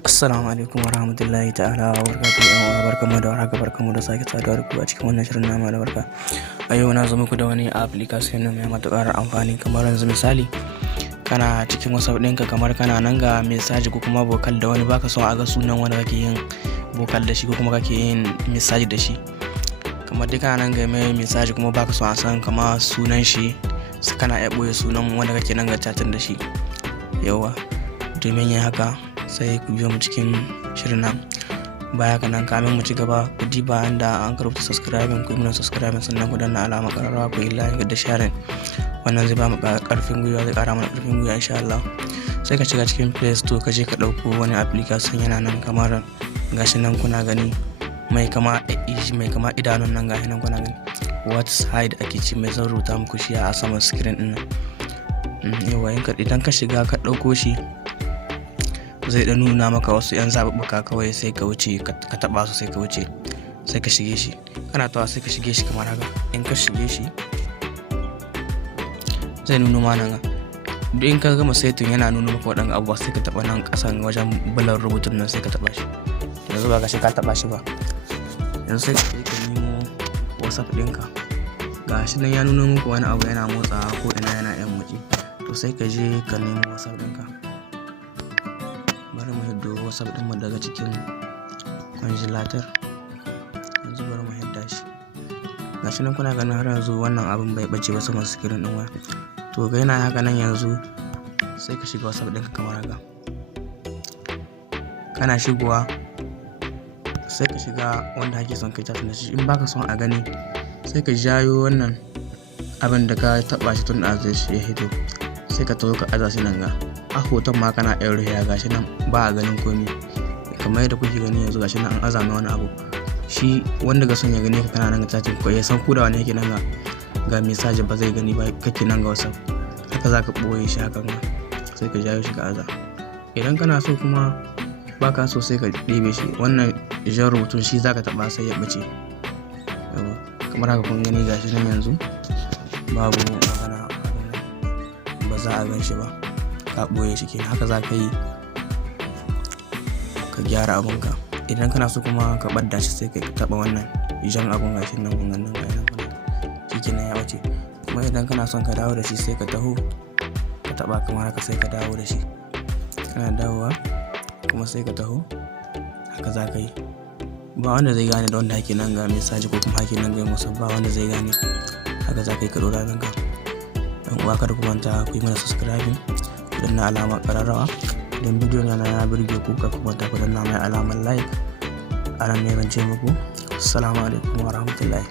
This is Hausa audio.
Assalamu alaikum warahmatullahi ta'ala wa barakatuhu. Yan uwa barkamu da warhaka, barkamu da sake saduwa da ku a cikin wannan shirin namu da barka. A yau na zo muku da wani application mai matuƙar amfani. Kamar yanzu misali kana cikin WhatsApp ɗinka, kamar kana nan ga message ko kuma vocal da wani baka son a ga sunan wanda kake yin vocal da shi ko kuma kake yin message da shi. Kamar dai kana nan ga mai message kuma baka son a san kama sunan shi, kana iya ɓoye sunan wanda kake nan ga chatting da shi. Yauwa, domin yin haka sai ku biyo mu cikin shirin nan. Baya ka nan kamin mu ci gaba, ku diba inda an rubuta subscribing, ku yi mana subscribing, sannan ku danna alama ƙararrawa, ku yi like da sharing. Wannan zai ba mu ƙarfin gwiwa, zai ƙara mana ƙarfin gwiwa insha Allah. Sai ka shiga cikin Play Store, ka je ka ɗauko wani application yana nan kamar gashi nan kuna gani, mai kama idanun nan gashi nan kuna gani. Whatsapp ake ce mai, zan rubuta muku shi a saman screen ɗin nan. Yawa, idan ka shiga ka ɗauko shi zai da nuna maka wasu 'yan zaɓuɓɓuka, kawai sai ka wuce ka taɓa su, sai ka wuce, sai ka shige shi. Kana tawa sai ka shige shi kamar haka. In ka shige shi zai nuna ma nan, duk in ka gama setting yana nuna maka waɗannan abubuwa, sai ka taɓa nan ƙasan wajen bulan rubutun nan, sai ka taɓa shi. Yanzu ba gashi ka taɓa shi ba, yanzu sai ka je ka nemo WhatsApp ɗinka. Gashi nan ya nuna muku wani abu yana motsawa ko ina yana yan motsi, to sai ka je ka nemo WhatsApp ɗinka. Bari mu hiddo WhatsApp ɗinmu daga cikin congelator. Yanzu bari mu hidda shi. Gashi nan kuna ganin har yanzu wannan abin bai bace ba saman screen ɗin waya. To ga yana haka nan, yanzu sai ka shiga WhatsApp ɗinka kamar haka. Kana shigowa sai ka shiga wanda kake son kai chatting da shi. In baka son a gani, sai ka jayo wannan abin da ka taɓa shi tun da zai shi ya hito, sai ka taho ka aza shi nan ga. A hoton ma kana ɗan ruhiya, gashi nan ba a ganin komi. Kamar yadda kuke gani yanzu, gashi nan an aza mai wani abu. Shi wanda ga son ya gani ka kana nan ga chatting ko ya san ku da wani yake nan ga message ba zai gani ba, kake nan ga WhatsApp. Haka za ka ɓoye shi hakan ga, sai ka jayo shi ka aza. Idan kana so kuma baka so, sai ka ɗebe shi. Wannan jan rubutun shi za ka taɓa sai ya ɓace. Kamar haka kun gani, gashi nan yanzu babu magana, ba za a gan shi ba, ka ɓoye shi kenan. Haka za ka yi ka gyara abunka. Idan kana so kuma ka ɓadda shi, sai ka taɓa wannan jan abun gashi nan kun ganin ga nan shi kenan ya ɓace. Kuma idan kana son ka dawo da shi, sai ka taho ka taɓa kamar haka, sai ka dawo da shi. Kana dawowa kuma sai ka taho, haka za ka yi. Ba wanda zai gane da wanda hake nan ga message ko kuma hake nan ga WhatsApp, ba wanda zai gane. Haka za ka yi ka ɗora nan ga. Dan uwa, kada ku manta ku yi mana subscribing, ku danna alamar ƙararrawa. Idan bidiyon yana ya burge ku, kada ku manta ku danna mai alamar like. A nan ne zan ce muku assalamu alaikum warahmatullahi.